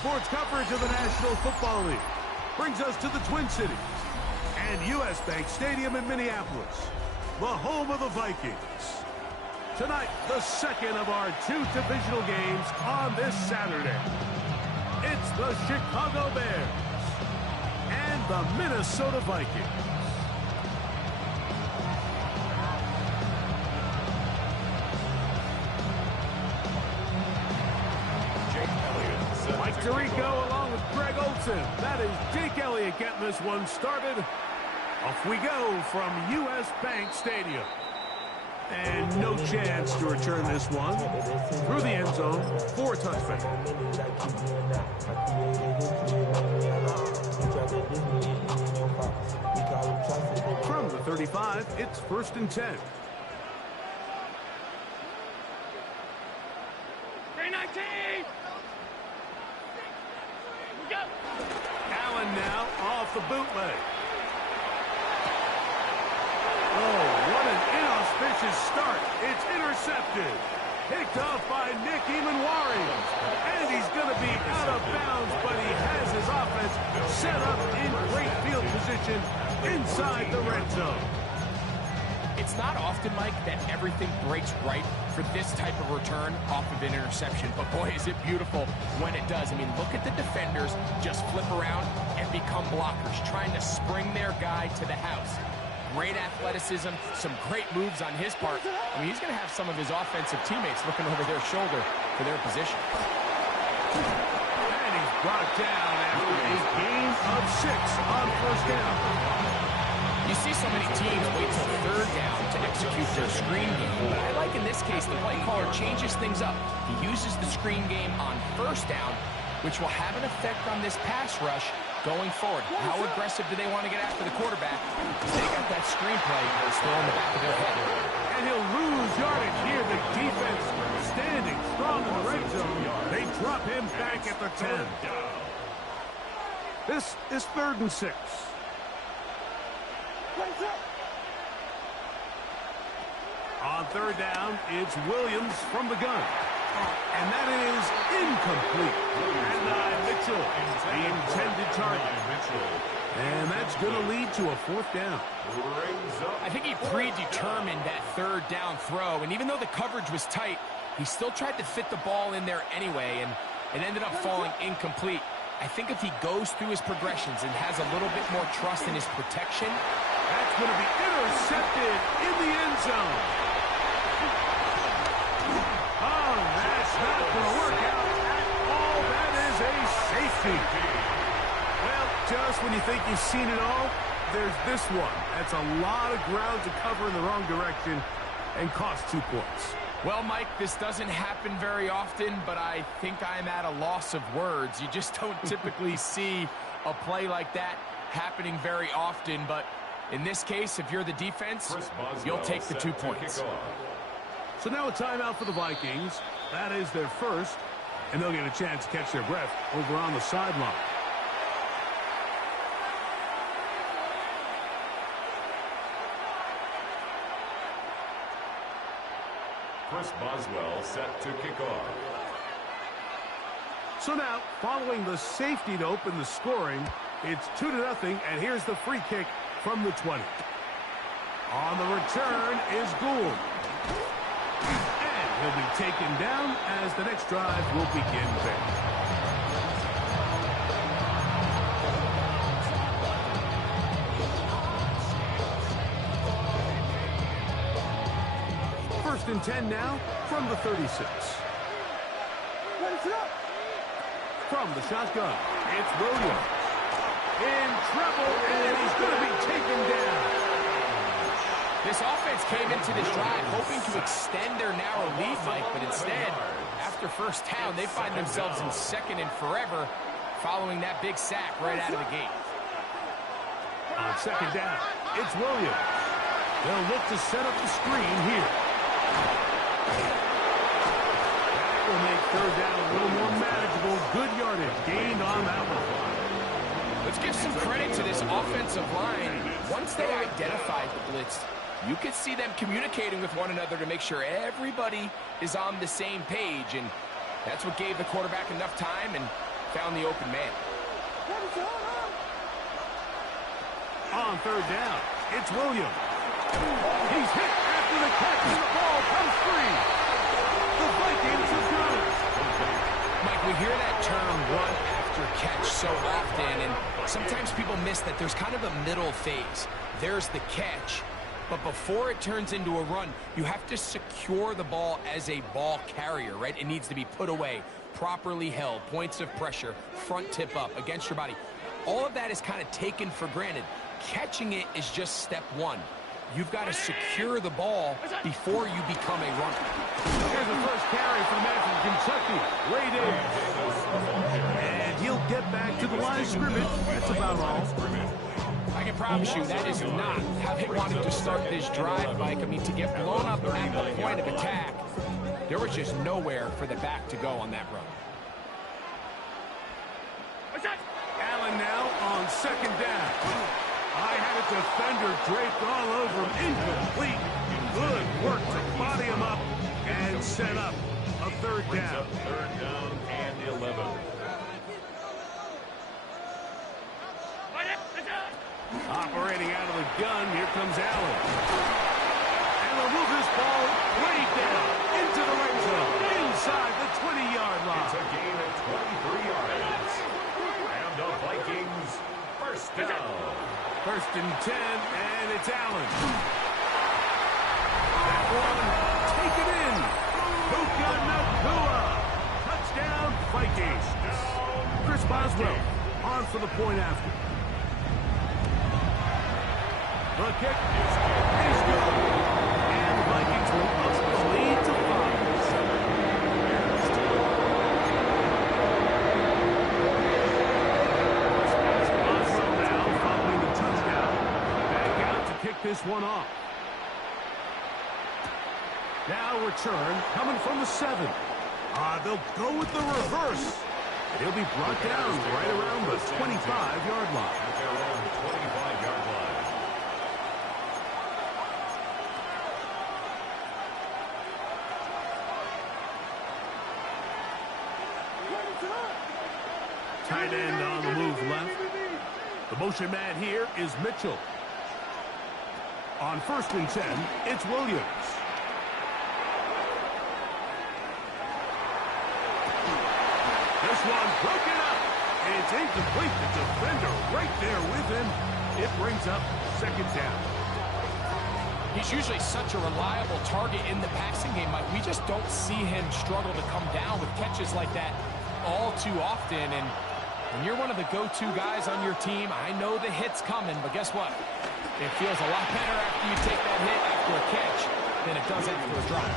sports coverage of the National Football League brings us to the Twin Cities and U.S. Bank Stadium in Minneapolis, the home of the Vikings. Tonight, the second of our two divisional games on this Saturday. It's the Chicago Bears and the Minnesota Vikings. Mike Tirico along with Greg Olsen. That is Jake Elliott getting this one started. Off we go from U.S. Bank Stadium. And no chance to return this one through the end zone for a touchback. From the 35, it's 1st and 10. Allen now off the bootleg. Oh, what an inauspicious start. It's intercepted. Picked off by Nick Emanwari. And he's going to be out of bounds, but he has his offense set up in great field position inside the red zone. It's not often, Mike, that everything breaks right for this type of return off of an interception. But, boy, is it beautiful when it does. I mean, look at the defenders just flip around and become blockers, trying to spring their guy to the house. Great athleticism, some great moves on his part. I mean, he's going to have some of his offensive teammates looking over their shoulder for their position. And he's brought down after a gain of 6 on 1st down. You see so many teams wait till 3rd down to execute their screen game. But I like in this case the play caller changes things up. He uses the screen game on 1st down, which will have an effect on this pass rush going forward. How aggressive do they want to get after the quarterback? They got that screen play still in the back of their head. And he'll lose yardage here. The defense standing strong in the red zone. They drop him back at the 10. This is 3rd and 6. On 3rd down, it's Williams from the gun. And that is incomplete. And Mitchell, the intended target. And that's going to lead to a 4th down. I think he predetermined that 3rd down throw. And even though the coverage was tight, he still tried to fit the ball in there anyway. And it ended up falling incomplete. I think if he goes through his progressions and has a little bit more trust in his protection, that's going to be intercepted in the end zone. Oh, that's not going to work out at all. That is a safety. Well, just when you think you've seen it all, there's this one. That's a lot of ground to cover in the wrong direction and cost 2 points. Well, Mike, this doesn't happen very often, but I think I'm at a loss of words. You just don't typically see a play like that happening very often, but in this case, if you're the defense, you'll take the 2 points. So now a timeout for the Vikings. That is their first, and they'll get a chance to catch their breath over on the sideline. Chris Boswell set to kick off. So now, following the safety to open the scoring, it's 2-0, and here's the free kick from the 20. On the return is Gould. And he'll be taken down as the next drive will begin there. First and 10 now from the 36. From the shotgun, it's Williams. In trouble, and he's going to be taken down. This offense came into this drive hoping to extend their narrow lead, Mike, but instead, after 1st down, they find themselves in 2nd and forever following that big sack right out of the gate. On 2nd down, it's Williams. They'll look to set up the screen here. That will make 3rd down a little more manageable. Good yardage gained on that one. Let's give some credit to this offensive line. Once they identified the blitz, you could see them communicating with one another to make sure everybody is on the same page. And that's what gave the quarterback enough time and found the open man. On third down, it's Williams. He's hit after the catch, and the ball comes free. The Vikings have got it. Mike, we hear that term run after catch so often, and sometimes people miss that there's kind of a middle phase. There's the catch, but before it turns into a run, you have to secure the ball as a ball carrier, right? It needs to be put away, properly held, points of pressure, front tip up against your body. All of that is kind of taken for granted. Catching it is just step one. You've got to secure the ball before you become a runner. Here's the first carry for the man from Kentucky, Ray Davis. And he'll get back to the line of scrimmage. That's about all. I can promise you that is not how they wanted to start this drive, Mike. I mean, to get blown up at the point of attack, there was just nowhere for the back to go on that run. Allen now on second down. I had a defender draped all over him. Incomplete. Good work to body him up and set up a third down. Third down and 11. Operating out of the gun, here comes Allen. And they'll move this ball way down into the red zone, inside the 20-yard line. It's a gain of 23 yards. And the Vikings first down. First and 10, and it's Allen. That one, take it in. Puka Nacua. Touchdown, Vikings. Chris Boswell on for the point after. The kick is good. And the Vikings will up the lead to 5. Boswell now following the touchdown. Back out to kick this one off. Now return coming from the 7. They'll go with the reverse. He'll be brought down right around the 25-yard line. At their own 25-yard line. Tight end on the move left. The motion man here is Mitchell. On first and 10, it's Williams. This one broken up. It's incomplete. The defender right there with him. It brings up second down. He's usually such a reliable target in the passing game, Mike. We just don't see him struggle to come down with catches like that all too often. And when you're one of the go-to guys on your team, I know the hit's coming, but guess what? It feels a lot better after you take that hit after a catch than it does after a drop.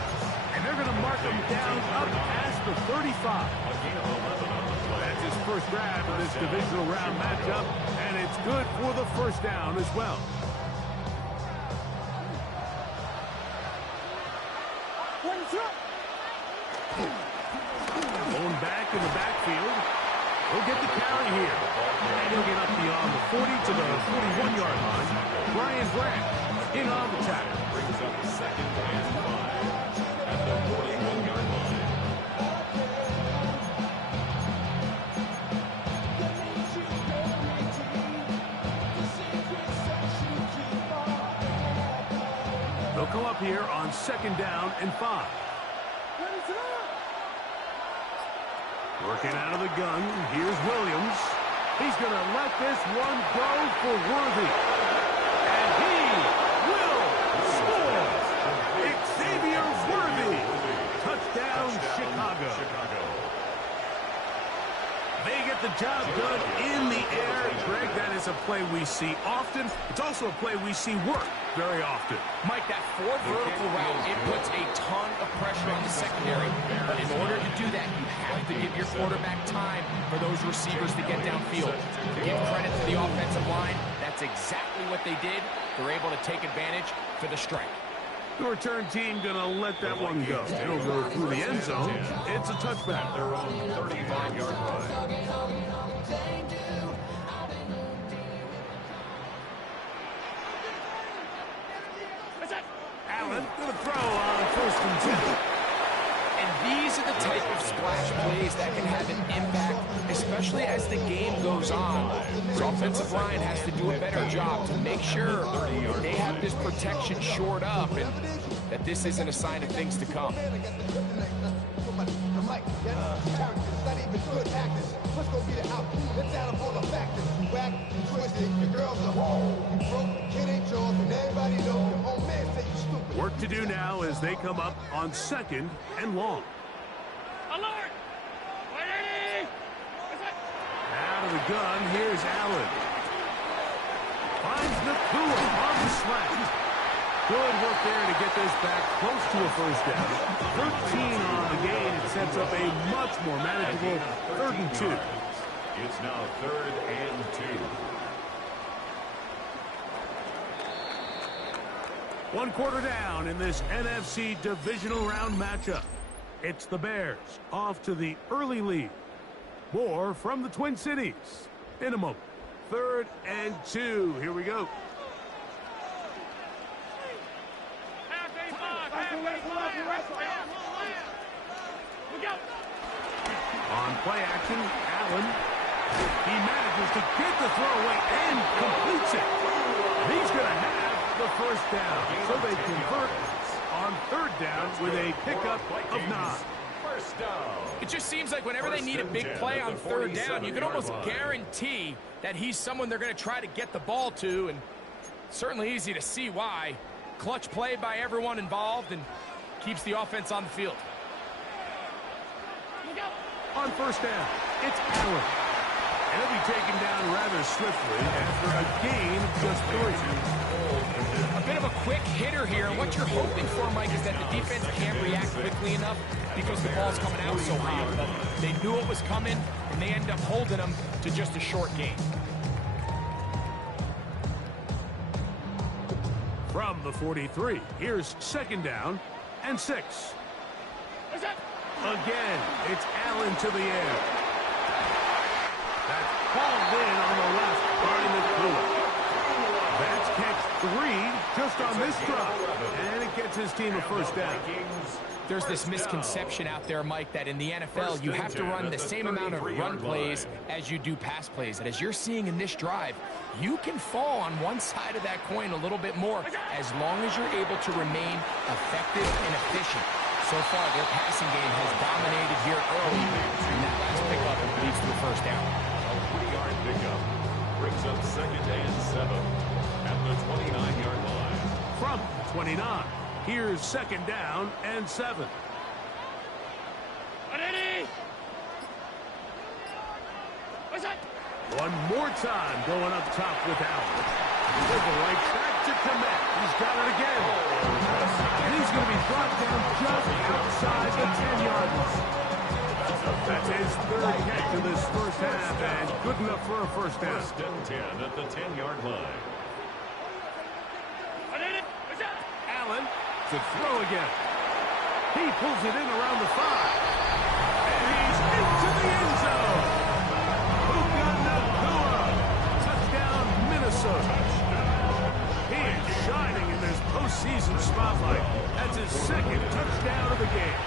And they're going to mark him down up past the 35. That's his first grab in this divisional round matchup, and it's good for the first down as well. Going back in the backfield. He'll get the carry here. And he'll get up beyond the 40 to the 41-yard line. Brian Branch in on the tackle. Brings up second and 5 at the 41-yard line. They'll come up here on second down and 5. Working out of the gun, here's Williams. He's going to let this one go for Worthy. And he will score. Xavier Worthy. Touchdown, Chicago. They get the job done in the air. Greg, that is a play we see often. It's also a play we see work very often. Mike, that 4 vertical route, it puts a ton of pressure on the secondary. But in order to do that, you have to give your quarterback time for those receivers to get downfield. Give credit to the offensive line. That's exactly what they did. They're able to take advantage for the strike. The return team going to let that one go. It'll go through the end zone. It's a touchback. Their own 35-yard line. Allen going to throw on first and 10. And these are the type of splash plays that can have an impact, especially especially as the game goes on, this offensive line has to do a better job to make sure they have this protection shored up and that this isn't a sign of things to come. Work to do now as they come up on 2nd and long. Alert! Out of the gun, here's Allen. Finds Nakua on the slant. Good work there to get this back close to a first down. 13 on the gain. It sets up a much more manageable 3rd and 2. It's now 3rd and 2. 1 quarter down in this NFC divisional round matchup. It's the Bears off to the early lead. More from the Twin Cities in a moment. 3rd and 2. Here we go. On play action, Allen. He manages to get the throw away and completes it. He's going to have the first down. So they convert on 3rd down with a pickup of 9. First down. It just seems like whenever they need a big play on 3rd down, you can almost guarantee that he's someone they're going to try to get the ball to, and certainly easy to see why. Clutch play by everyone involved and keeps the offense on the field. On 1st down, it's Allen. And he'll be taken down rather swiftly after a gain of just 3. A bit of a quick hitter here. What you're hoping for, Mike, is that the defense can't react quickly enough because the ball's coming out so hot. But they knew it was coming, and they end up holding them to just a short gain. From the 43, here's 2nd down and 6. Again, it's Allen to the air. That's hauled in on the left by Nakua. That's catch 3 just on this drop. And it gets his team a first down. There's this misconception out there, Mike, that in the NFL you have to run the same amount of run plays as you do pass plays. And as you're seeing in this drive, you can fall on one side of that coin a little bit more as long as you're able to remain effective and efficient. So far, their passing game has dominated here early, and that last pickup leads to a first down. A 3-yard pickup brings up 2nd and 7 at the 29-yard line. From 29, here's 2nd down and 7. One more time going up top with Allen. With the right back to Kmet. He's got it again. And he's going to be brought down just outside the 10-yard line. That's his 3rd catch of this first half, and good enough for a first down. 1st and 10 at the 10-yard line. Allen to throw again. He pulls it in around the 5. And he's into the end zone. Puka Nakua. Touchdown, Minnesota. He is shining in this postseason spotlight. That's his 2nd touchdown of the game.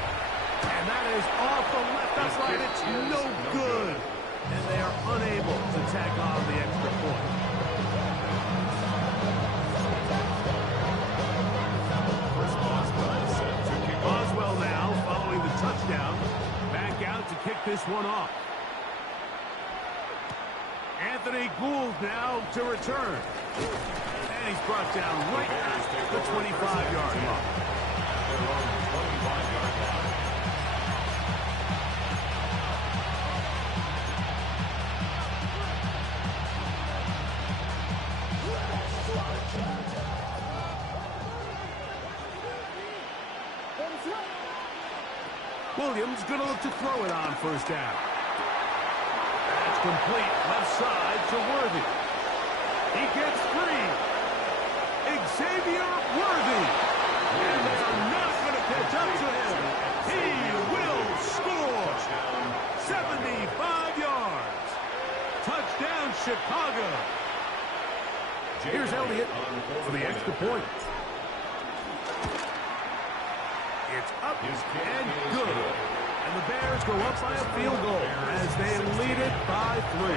And that is off the left upright. It's no good. And they are unable to tack on the extra point. Boswell now following the touchdown. Back out to kick this one off. Anthony Gould now to return. And he's brought down right at the 25-yard line. Their own 25-yard line. Williams going to look to throw it on 1st down. That's complete left side to Worthy. He gets 3. Xavier Worthy. And they are not going to catch up to him. He will score. 75 yards. Touchdown, Chicago. Here's Elliott for the extra point. It's up and good. And the Bears go up by a field goal as they lead it by 3.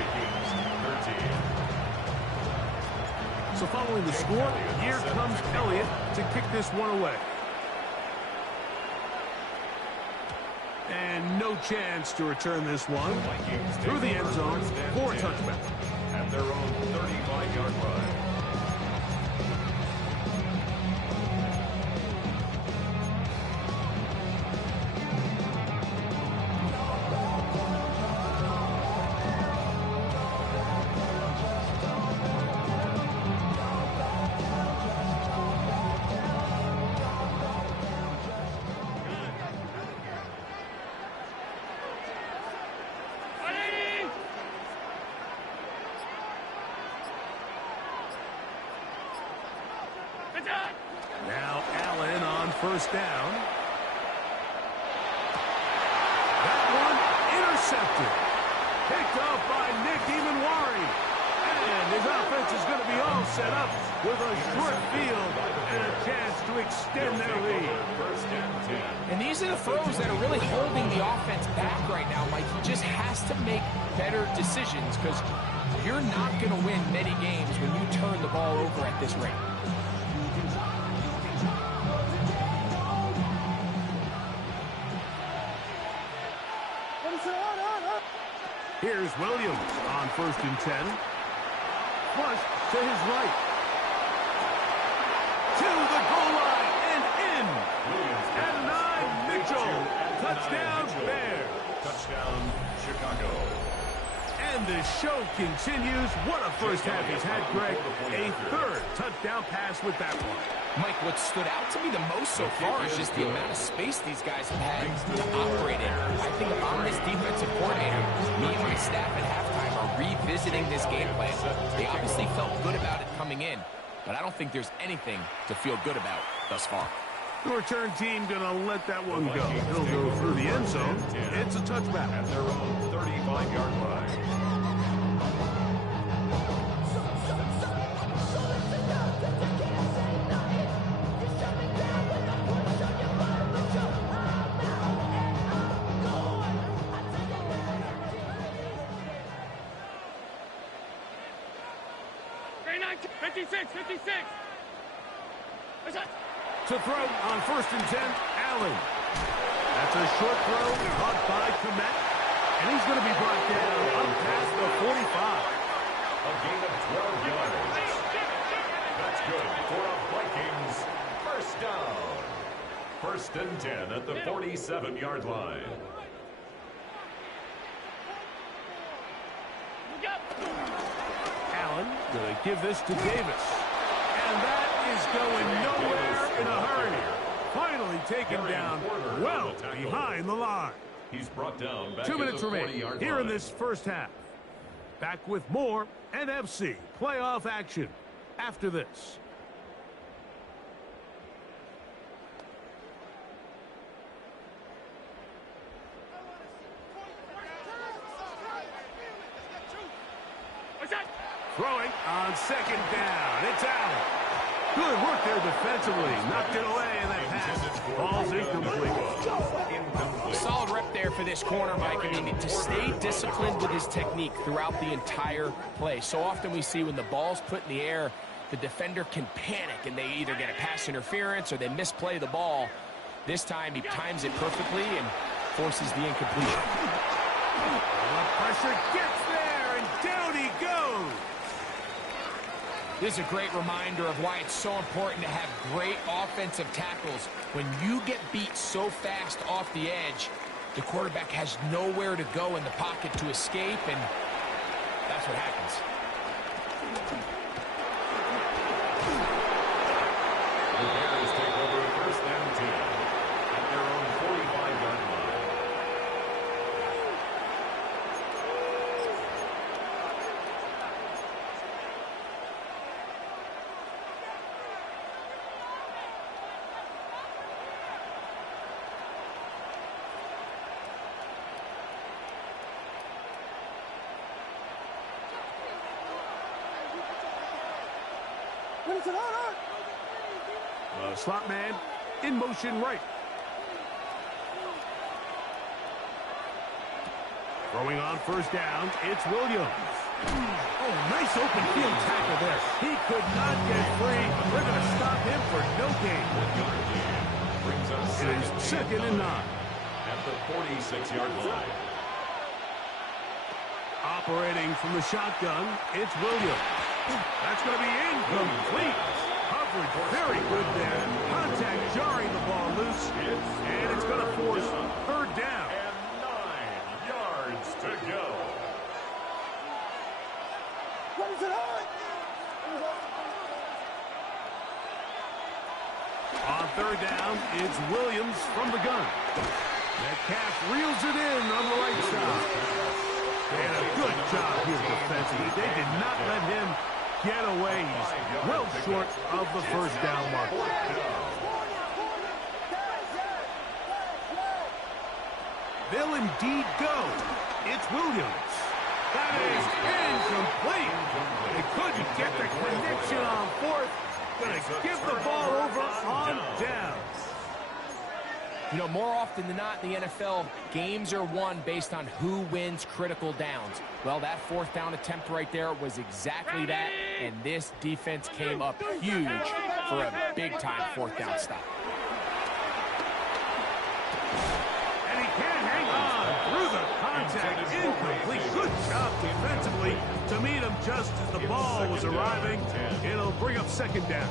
So following the score, here comes Elliott to kick this one away. And no chance to return this one through the end zone for a touchback. At their own 35-yard line. Now Allen on first down. That one intercepted. Picked off by Nick Emanwari. And his offense is going to be all set up with a short field and a chance to extend their lead. And these are the throws that are really holding the offense back right now, Mike. He just has to make better decisions because you're not going to win many games when you turn the ball over at this rate. Here's Williams on 1st and 10. Flush to his right. To the goal line and in. At 9, Mitchell. Touchdown, Bears. Touchdown, Chicago. And the show continues. What a first half he's had, Greg. A 3rd touchdown pass with that one. Mike, what stood out to me the most so far is just the amount of space these guys have had to operate in. I think if I'm this defensive coordinator, me and my staff at halftime are revisiting this game plan. They obviously felt good about it coming in, but I don't think there's anything to feel good about thus far. The return team going to let that one go. He'll go through the end zone. It's a touchback. At their own 35-yard line. To throw on 1st and 10, Allen. That's a short throw caught by Kmet. And he's going to be brought down up past the 45. A gain of 12 yards. That's good for a Vikings first down. 1st and 10 at the 47-yard line. Allen going to give this to Davis. And that is going nowhere in a hurry. Finally taken down well behind the line. He's brought down back 2 at minutes the remaining 40-yard here line. in this first half. Back with more NFC playoff action after this. Throwing on 2nd down. It's Allen. Good work there defensively. Knocked it away, and that pass falls incomplete. Solid rep there for this corner, Mike. I mean, to stay disciplined with his technique throughout the entire play. So often we see when the ball's put in the air, the defender can panic, and they either get a pass interference or they misplay the ball. This time, he times it perfectly and forces the incompletion. The pressure gets there, and down he goes. This is a great reminder of why it's so important to have great offensive tackles. When you get beat so fast off the edge, the quarterback has nowhere to go in the pocket to escape, and that's what happens. The Bears take over 1st and 10 at their own 45-yard line. The slot man in motion right. Throwing on first down, it's Williams. Oh, nice open field tackle there. He could not get free. We're going to stop him for no gain. It is 2nd and 9. At the 46-yard line. Operating from the shotgun, it's Williams. That's going to be incomplete. Coverage very good there. Contact jarring the ball loose. And it's going to force 3rd down. And 9 yards to go. On 3rd down, it's Williams from the gun. Metcalf reels it in on the right side. And a good job here defensively. They did not let him get away. He's well short of the 1st down mark. They'll indeed go. It's Williams. That is incomplete. They couldn't get the connection on 4th. Going to give the ball over on downs. You know, more often than not in the NFL, games are won based on who wins critical downs. Well, that 4th down attempt right there was exactly that, and this defense came up huge for a big-time 4th down stop. And he can't hang on through the contact. Incomplete. Good job defensively to meet him just as the ball was arriving. It'll bring up 2nd down.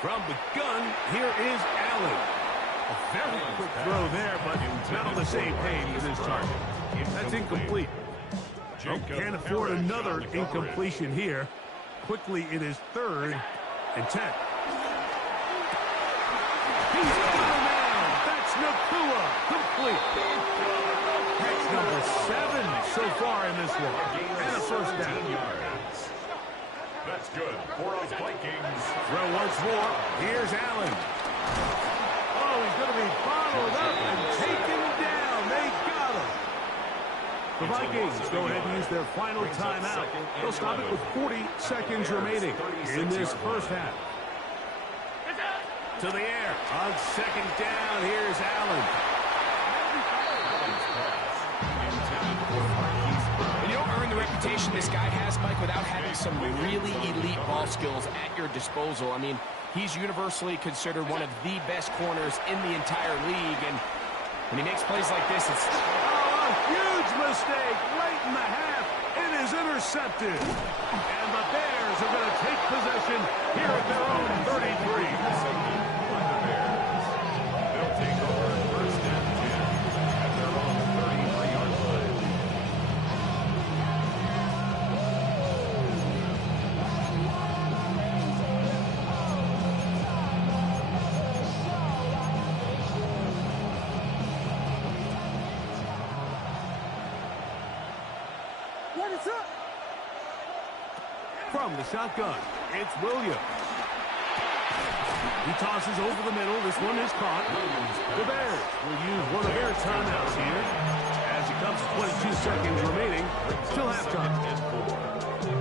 From the gun, here is Allen. A very quick throw there, but not on the same page with his target. That's incomplete. Oh, can't afford another incompletion here. Quickly, it is 3rd and 10. He's got him now. That's Nakua. Complete. That's number 7 so far in this one. And a 1st down. That's good for a Vikings. Throw once more. Here's Allen. Oh, he's going to be bottled up and taken down. They got him. The Vikings go ahead and use their final timeout. They'll stop it with 40 seconds remaining in this 1st half. To the air. On 2nd down, here's Allen. You don't earn the reputation this guy has, Mike, without having some really elite ball skills at your disposal. I mean, he's universally considered one of the best corners in the entire league, and when he makes plays like this, it's... Oh, a huge mistake late in the half. It is intercepted. And the Bears are going to take possession here at their own 33. They'll take over 1st and 10 at their own 33-yard line. From the shotgun, it's Williams. He tosses over the middle. This one is caught. The Bears will use one of their timeouts here as it comes to 22 seconds remaining. Still halftime.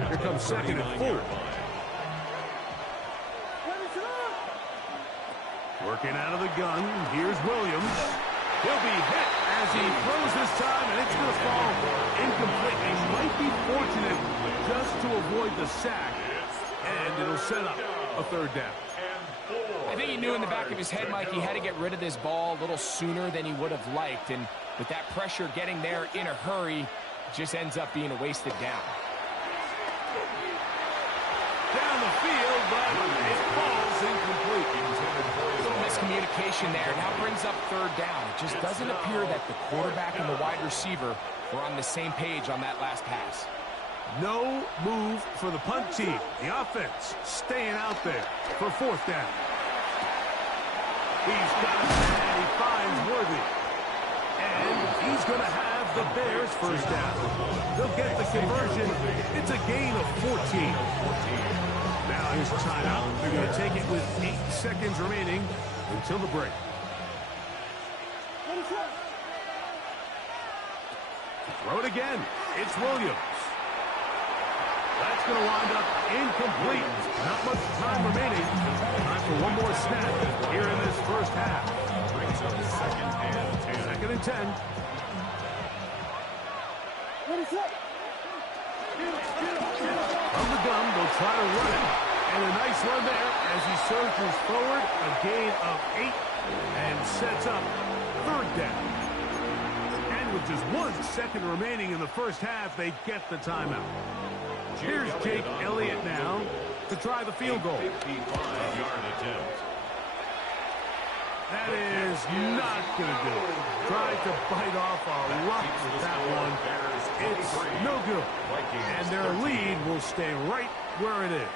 Here comes 2nd and 4. Working out of the gun. Here's Williams. He'll be hit as he throws this time, and it's going to fall incomplete. He might be fortunate just to avoid the sack, and it'll set up a 3rd down. I think he knew in the back of his head, Mike, he had to get rid of this ball a little sooner than he would have liked, and with that pressure getting there in a hurry, it just ends up being a wasted down. Down the field, but it falls incomplete. A little miscommunication there. Now brings up 3rd down. It just doesn't appear that the quarterback and the wide receiver were on the same page on that last pass. No move for the punt team. The offense staying out there for 4th down. He's got it, and he finds Worthy. And he's going to have the Bears 1st down. They'll get the conversion. It's a gain of 14. Now here's a timeout. They're going to take it with 8 seconds remaining until the break. Throw it again. It's Williams. That's going to wind up incomplete. Not much time remaining. Time for one more snap here in this first half. Brings up second and 10. Second and 10. From the gun, they'll try to run it. And a nice run there as he surges forward. A gain of 8 and sets up third down. And with just 1 second remaining in the first half, they get the timeout. Here's Jake Elliott now to try the field goal. 55-yard attempt. That is not going to do it. Tried to bite off a lot with that one. It's no good. And their lead will stay right where it is.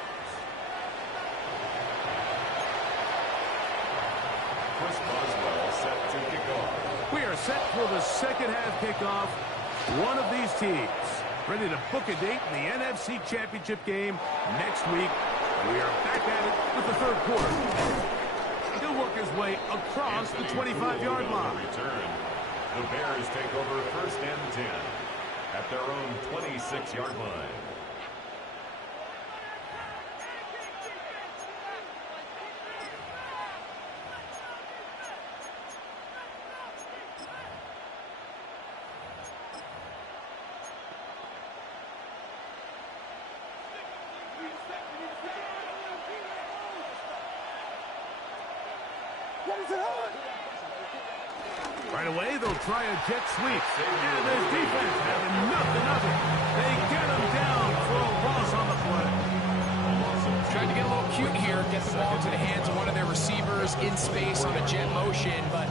Chris Boswell set to kick off. We are set for the second half kickoff. One of these teams ready to book a date in the NFC Championship game next week. We are back at it with the third quarter. He'll work his way across the 25-yard line. Return. The Bears take over first and 10 at their own 26-yard line. Right away, they'll try a jet sweep. And this defense having nothing of it. They get him down for a loss on the play. Tried to get a little cute here, get the ball into the hands of one of their receivers in space on a jet motion, but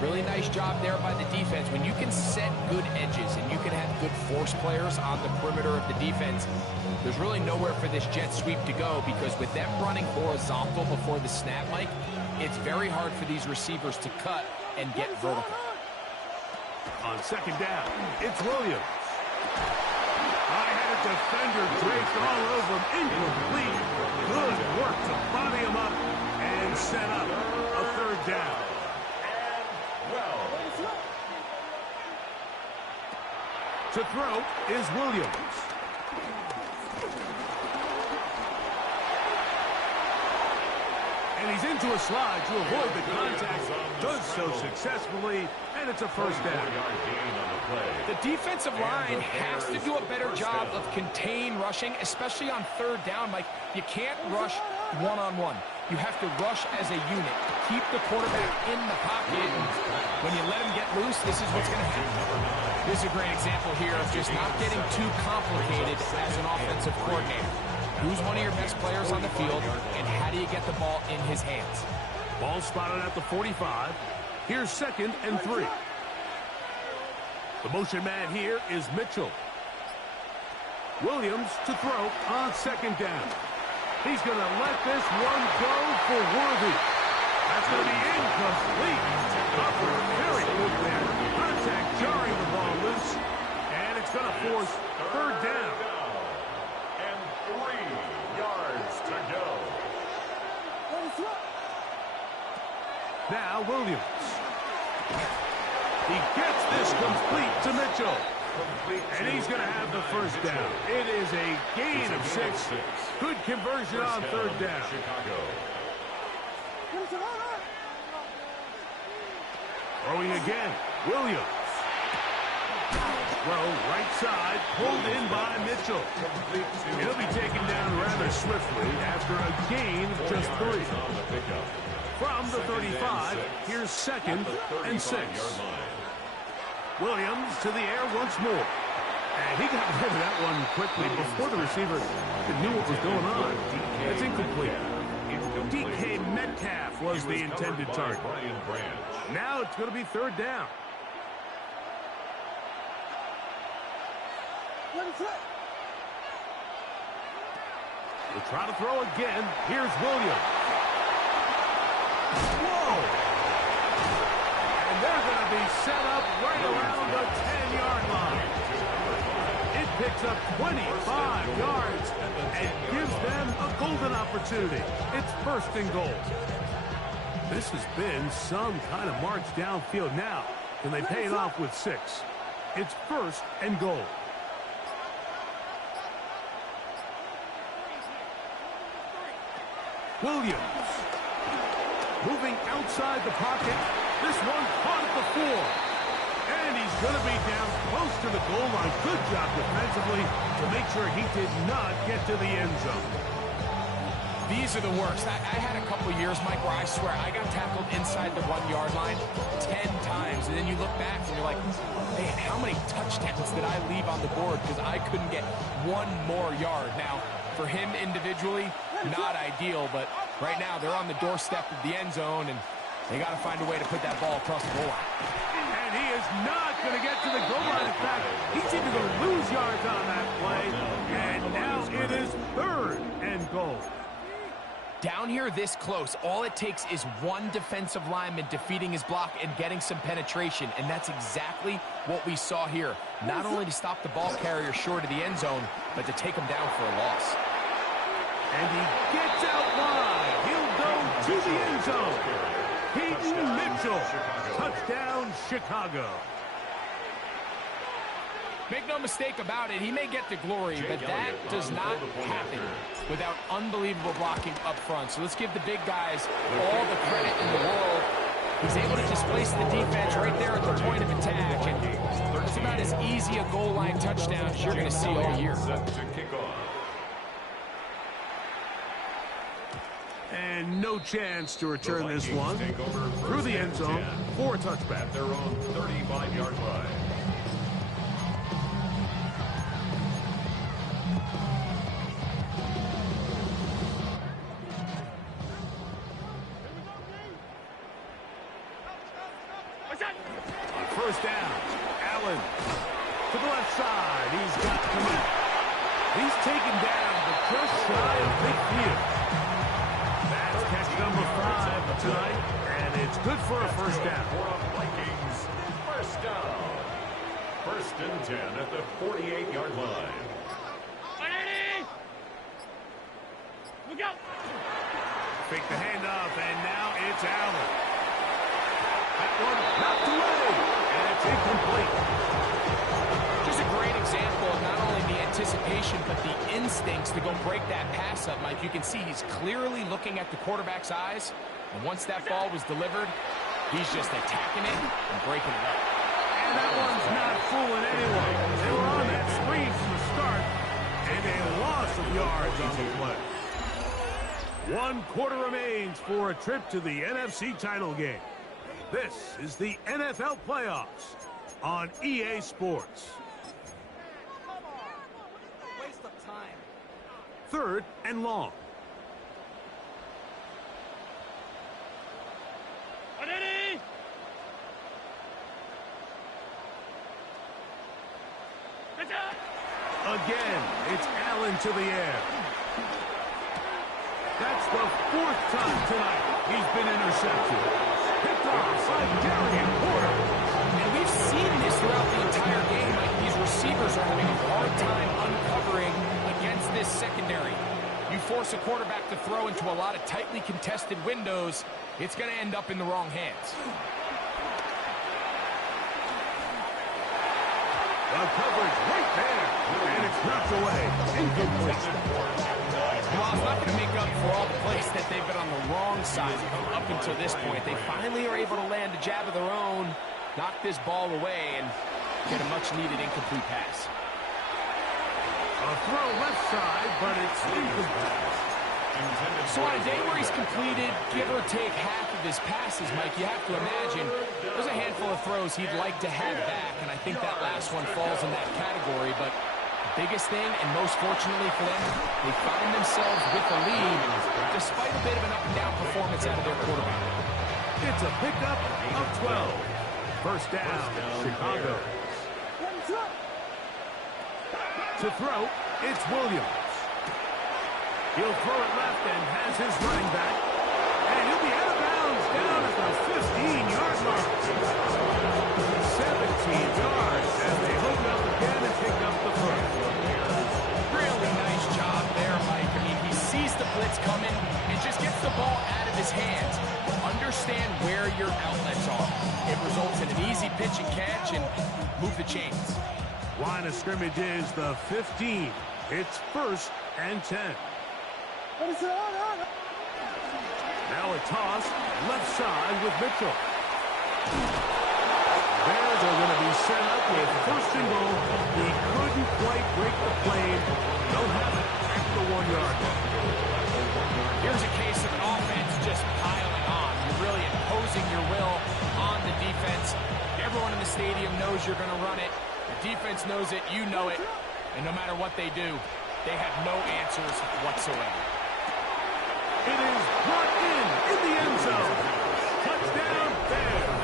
really nice job there by the defense. When you can set good edges and you can have good force players on the perimeter of the defense, there's really nowhere for this jet sweep to go, because with them running horizontal before the snap, Mike, it's very hard for these receivers to cut and get vertical. On second down, it's Williams. High-headed defender draped all over him. Incomplete. Good work to body him up and set up a third down. To throw is Williams. And he's into a slide to avoid the contact. Does so successfully, and it's a first down. The defensive line has to do a better job of contain rushing, especially on third down. Like, you can't rush one-on-one. You have to rush as a unit. Keep the quarterback in the pocket. When you let him get loose, this is what's going to happen. This is a great example here of just not getting too complicated as an offensive coordinator. Who's one of your best players on the field, and how do you get the ball in his hands? Ball spotted at the 45. Here's second and 3. The motion man here is Mitchell. Williams to throw on second down. He's going to let this one go for Worthy. That's going to be incomplete. Upper, very good there. Contact jarring the ball loose, and it's going to force third down. And 3 yards to go. Now Williams. He gets this complete to Mitchell. And he's going to have the first down. It is a gain of 6. Good conversion on third down. Chicago. Throwing again. Williams. Throw right side. Pulled in by Mitchell. He'll be taken down rather swiftly after a gain of just 3. From the 35, here's second and 6. Williams to the air once more. And he got rid of that one quickly before the receiver knew what was going on. It's incomplete. DK Metcalf was the intended target. Now it's going to be third down. We'll try to throw again. Here's Williams. Whoa! And they're going to be set up right around the 10-yard line. It picks up 25 yards and gives them a golden opportunity. It's first and goal. This has been some kind of march downfield now. Can they pay it off with 6? It's first and goal. Williams. Moving outside the pocket. This one caught at the 4. And he's going to be down close to the goal line. Good job defensively to make sure he did not get to the end zone. These are the worst. I had a couple years, Mike, where I swear I got tackled inside the 1-yard line 10 times. And then you look back and you're like, man, how many touchdowns did I leave on the board because I couldn't get one more yard? Now, for him individually, not ideal, but right now they're on the doorstep of the end zone, and they got to find a way to put that ball across the goal line. And he is not going to get to the goal line. In fact, he's even going to lose yards on that play. And now it is 3rd and goal. Down here this close, all it takes is one defensive lineman defeating his block and getting some penetration, and that's exactly what we saw here. Not only to stop the ball carrier short of the end zone, but to take him down for a loss. And he gets out wide. He'll go to the end zone. Peyton Mitchell, touchdown Chicago. Make no mistake about it, he may get the glory, but that does not happen without unbelievable blocking up front. So let's give the big guys all the credit in the world. He's able to displace the defense right there at the point of attack, and it's about as easy a goal line touchdown as you're going to see all year. And no chance to return this one through the end zone for a touchback. At their own 35-yard line. On first down, Allen to the left side. He's got Kmet. He's taken down, but just shy of midfield. That's catch number 5 tonight, and it's good for a first down. For a Vikings first down. 1st and 10 at the 48-yard line. Look out! Fake the handoff, and now it's Allen. That one knocked away, and it's incomplete. Just a great example of not only the anticipation, but the instincts to go break that pass up, Mike. You can see he's clearly looking at the quarterback's eyes, and once that ball was delivered, he's just attacking it and breaking it up. And that one's not fooling anyone. They were on that screen from the start, and a loss of yards on the play. 1 quarter remains for a trip to the NFC title game. This is the NFL playoffs on EA Sports. Waste of time. 3rd and long. Again, it's Allen to the air. That's the 4th time tonight he's been intercepted. Picked off by Darian Porter. And we've seen this throughout the entire game. Like, these receivers are having a hard time uncovering against this secondary. You force a quarterback to throw into a lot of tightly contested windows, it's going to end up in the wrong hands. The coverage right there, and it's knocked away. Incomplete. Well, it's not going to make up for all the plays that they've been on the wrong side up until this point. They finally are able to land a jab of their own, knock this ball away, and get a much-needed incomplete pass. A throw left side, but it's incomplete. So on a day where he's completed, give or take half of his passes, Mike, you have to imagine there's a handful of throws he'd like to have back, and I think that last one falls in that category. But the biggest thing, and most fortunately for them, they find themselves with a lead, despite a bit of an up-and-down performance out of their quarterback. It's a pickup of 12. First down, Chicago. To throw, it's Williams. He'll throw it left and has his running back. And he'll be out of bounds down at the 15-yard line. 17 yards as they hold it up again and pick up the first. Really nice job there, Mike. I mean, he sees the blitz coming and just gets the ball out of his hands. Understand where your outlets are. It results in an easy pitch and catch and move the chains. Line of scrimmage is the 15. It's 1st and 10. Now a toss, left side with Mitchell. Bears are going to be set up with first and goal. He couldn't quite break the plane. They'll have it at the 1-yard line. Here's a case of an offense just piling on. You're really imposing your will on the defense. Everyone in the stadium knows you're going to run it. The defense knows it. You know it. And no matter what they do, they have no answers whatsoever. It is brought in the end zone. Touchdown, Bears.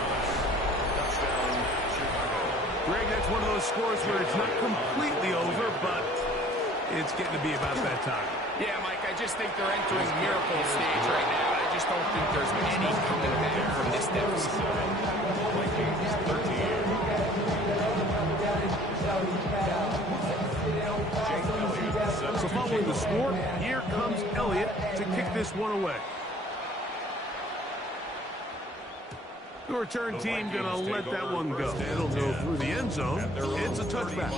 Greg, that's one of those scores where it's not completely over, but it's getting to be about that time. Yeah, Mike, I just think they're entering miracle stage right now. I just don't think there's any coming back from this deficit. So following the score, here comes Elliott to kick this one away. The return team going to let that one go. It'll go through the end zone. It's a touchback.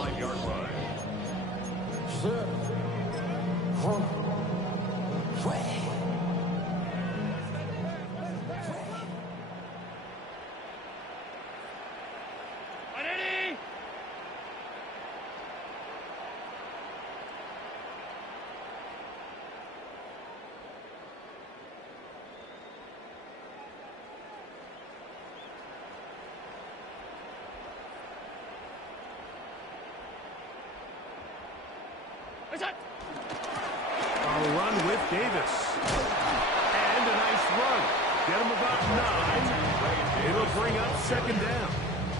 A run with Davis. And a nice run. Get him about 9. It'll bring up second down.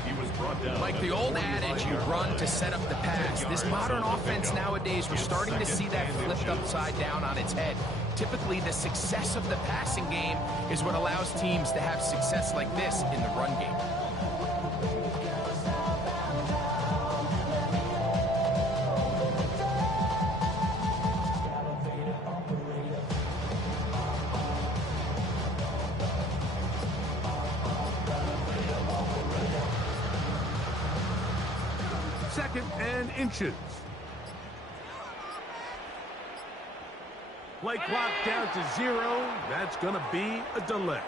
He was brought down. Like the old adage, you run to set up the pass. This modern offense nowadays, we're starting to see that flipped upside down on its head. Typically, the success of the passing game is what allows teams to have success like this in the run game. Second and inches. Play clock down to 0. That's going to be a delay.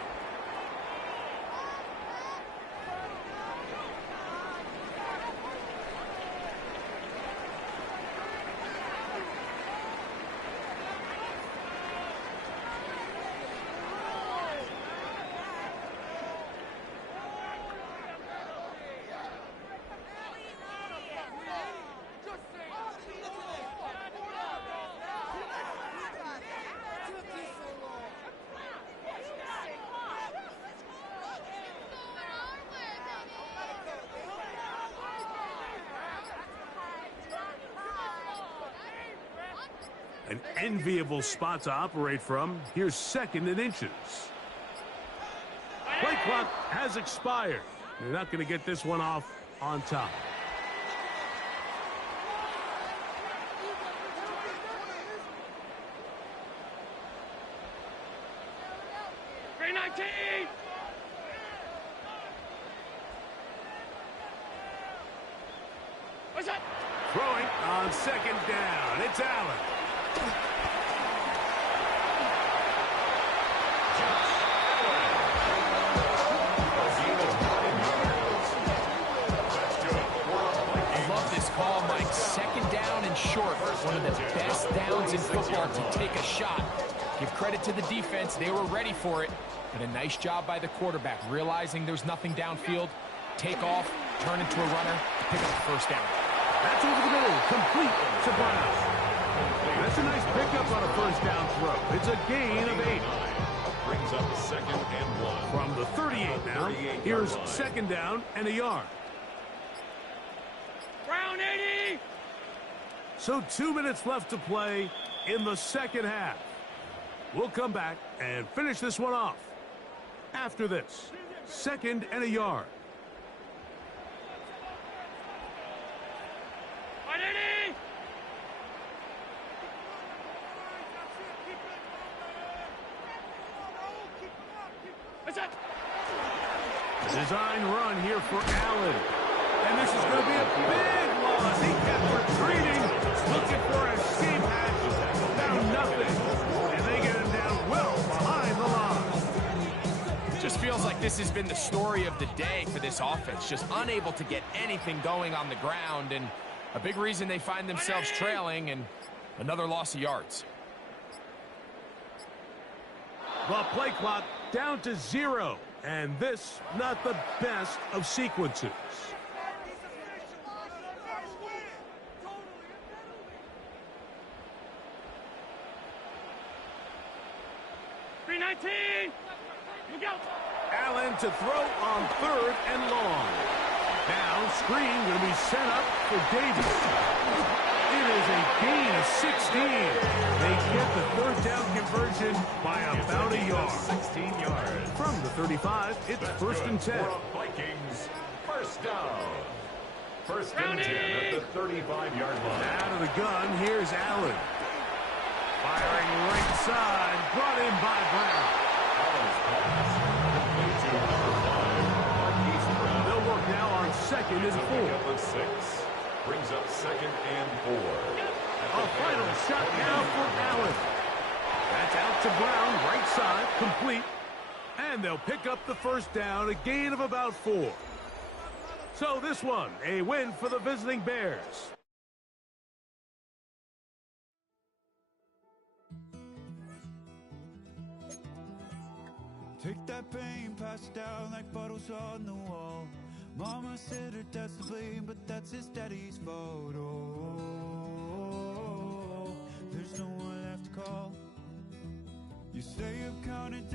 An enviable spot to operate from. Here's second and inches. Play clock has expired. They're not going to get this one off on time. Throwing on second down. It's Allen. I love this call, Mike. Second down and short. One of the best downs in football to take a shot. Give credit to the defense. They were ready for it. But a nice job by the quarterback, realizing there's nothing downfield. Take off, turn into a runner, pick up the first down. That's over the middle, complete to Brown. That's a nice pickup on a first down throw. It's a gain of 8. Brings up second and 1. From the 38 now, here's second down and a yard. Brown 80! So 2 minutes left to play in the second half. We'll come back and finish this one off. After this, second and a yard. Design run here for Allen. And this is going to be a big loss. He kept retreating, looking for a sheep hatch. Found nothing. And they get him down well behind the line. Just feels like this has been the story of the day for this offense. Just unable to get anything going on the ground, and a big reason they find themselves trailing and another loss of yards. The play clock down to 0, and this not the best of sequences. Allen to throw on 3rd and long. Now screen going to be set up for Davis. It is a gain of 16. They get the 3rd down conversion by about a yard. 16 yards. From the 35, it's That's 1st and 10. For a Vikings first down. 1st and 10 at the 35-yard line. Out of the gun, here's Allen. Firing right side, brought in by Brown. Allen's pass complete to number 5, Marquise Brown. They'll work now on 2nd and 4. Up with 6. Brings up 2nd and 4. A final shot now for Allen. That's out to Brown, right side, complete. And they'll pick up the 1st down, a gain of about 4. So this one, a win for the visiting Bears. Take that pain, pass it down like bottles on the wall. Mama said her dad's to blame, but that's his daddy's fault. Oh, there's no one left to call. You stay up counting down.